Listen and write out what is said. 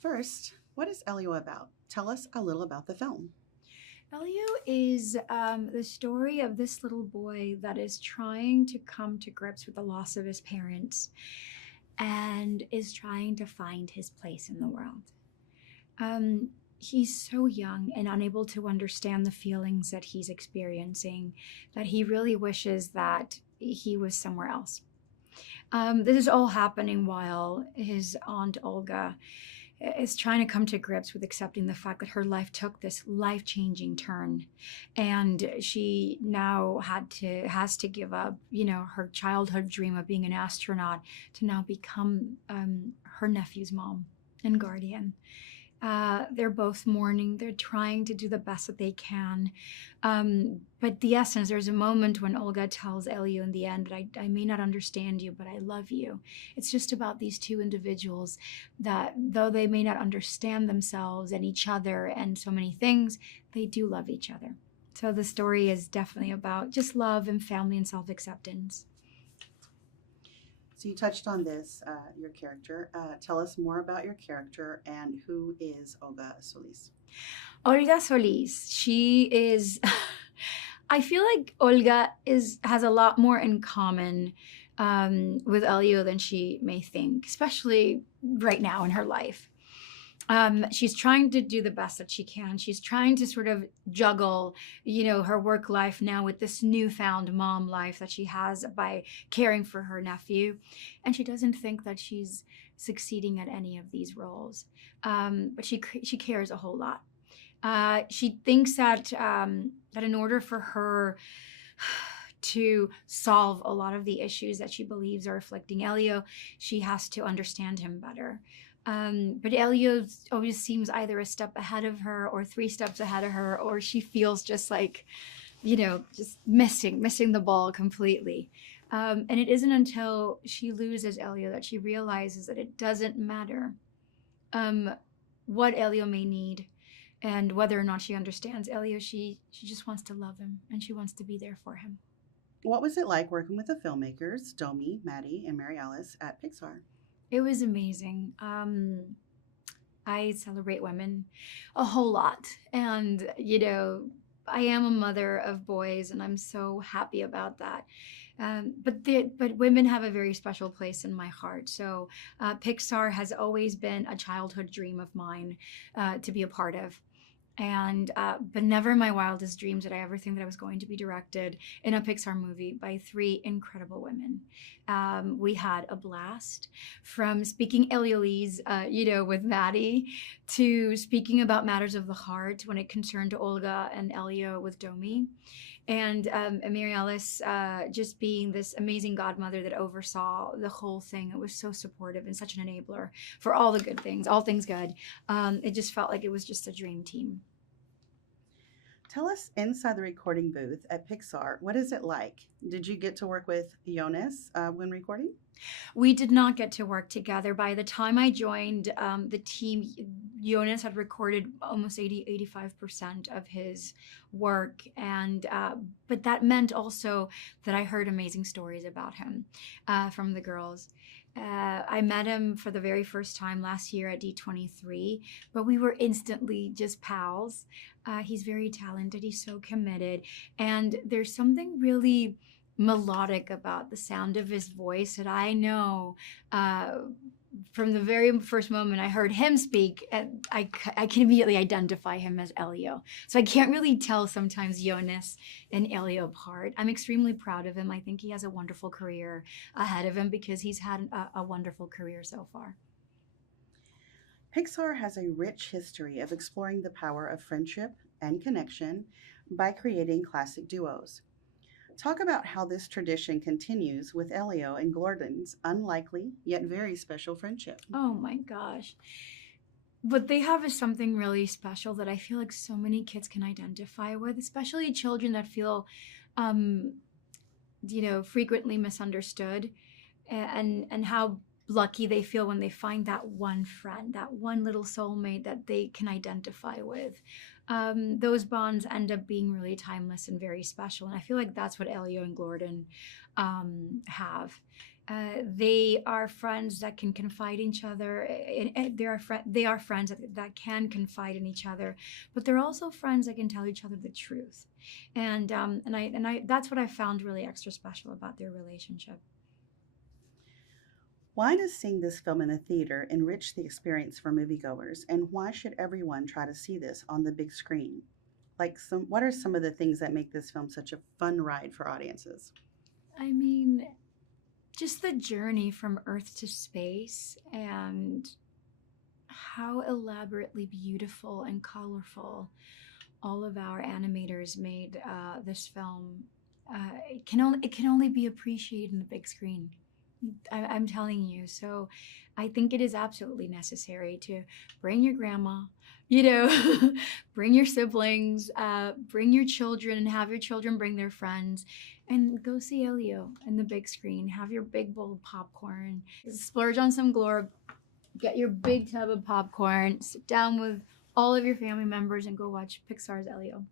First, what is Elio about? Tell us a little about the film. Elio is the story of this little boy that is trying to come to grips with the loss of his parents and is trying to find his place in the world. He's so young and unable to understand the feelings that he's experiencing that he really wishes that he was somewhere else. This is all happening while his aunt Olga is trying to come to grips with accepting the fact that her life took this life-changing turn, and she now has to give up, her childhood dream of being an astronaut to now become her nephew's mom and guardian. They're both mourning. They're trying to do the best that they can. But the essence, there's a moment when Olga tells Elio in the end that I may not understand you, but I love you. It's just about these two individuals that, though they may not understand themselves and each other and so many things, they do love each other. So the story is definitely about just love and family and self-acceptance. So you touched on this, your character. Tell us more about your character and who is Olga Solis. Olga Solis, she is I feel like Olga has a lot more in common with Elio than she may think, especially right now in her life. She's trying to do the best that she can. She's trying to sort of juggle, her work life now with this newfound mom life that she has by caring for her nephew. And she doesn't think that she's succeeding at any of these roles. But she cares a whole lot. She thinks that in order for her to solve a lot of the issues that she believes are afflicting Elio, she has to understand him better. But Elio always seems either a step ahead of her or three steps ahead of her, or she feels just like, just missing the ball completely. And it isn't until she loses Elio that she realizes that it doesn't matter what Elio may need and whether or not she understands Elio. She just wants to love him and she wants to be there for him. What was it like working with the filmmakers, Domi, Maddie, and Mary Alice at Pixar? It was amazing. I celebrate women a whole lot. And, I am a mother of boys and I'm so happy about that. But women have a very special place in my heart. So Pixar has always been a childhood dream of mine to be a part of. And but never in my wildest dreams did I ever think that I was going to be directed in a Pixar movie by three incredible women. We had a blast, from speaking Eliolese, with Maddie, to speaking about matters of the heart when it concerned Olga and Elio with Domi, and Mary Alice just being this amazing godmother that oversaw the whole thing. It was so supportive and such an enabler for all the good things, all things good. It just felt like it was just a dream team. Tell us inside the recording booth at Pixar, what is it like? Did you get to work with Yonas when recording? We did not get to work together. By the time I joined the team, Yonas had recorded almost 85% of his work. And but that meant also that I heard amazing stories about him from the girls. I met him for the very first time last year at D23, but we were instantly just pals. He's very talented. He's so committed. And there's something really melodic about the sound of his voice that I know from the very first moment I heard him speak, I can immediately identify him as Elio. So I can't really tell sometimes Yonas and Elio apart. I'm extremely proud of him. I think he has a wonderful career ahead of him because he's had a wonderful career so far. Pixar has a rich history of exploring the power of friendship and connection by creating classic duos. Talk about how this tradition continues with Elio and Gordon's unlikely yet very special friendship. Oh my gosh. What they have is something really special that I feel like so many kids can identify with, especially children that feel, um, frequently misunderstood, and how lucky they feel when they find that one friend, that one little soulmate that they can identify with. Those bonds end up being really timeless and very special. And I feel like that's what Elio and Gordon have. They are friends that can confide in each other. They are friends that can confide in each other, but they're also friends that can tell each other the truth. And that's what I found really extra special about their relationship. Why does seeing this film in a theater enrich the experience for moviegoers, and why should everyone try to see this on the big screen? What are some of the things that make this film such a fun ride for audiences? I mean, just the journey from Earth to space and how elaborately beautiful and colorful all of our animators made this film. It can only be appreciated in the big screen. I'm telling you. So I think it is absolutely necessary to bring your grandma, you know, bring your siblings, bring your children, and have your children bring their friends, and go see Elio in the big screen. Have your big bowl of popcorn, splurge on some Glorb, get your big tub of popcorn, sit down with all of your family members, and go watch Pixar's Elio.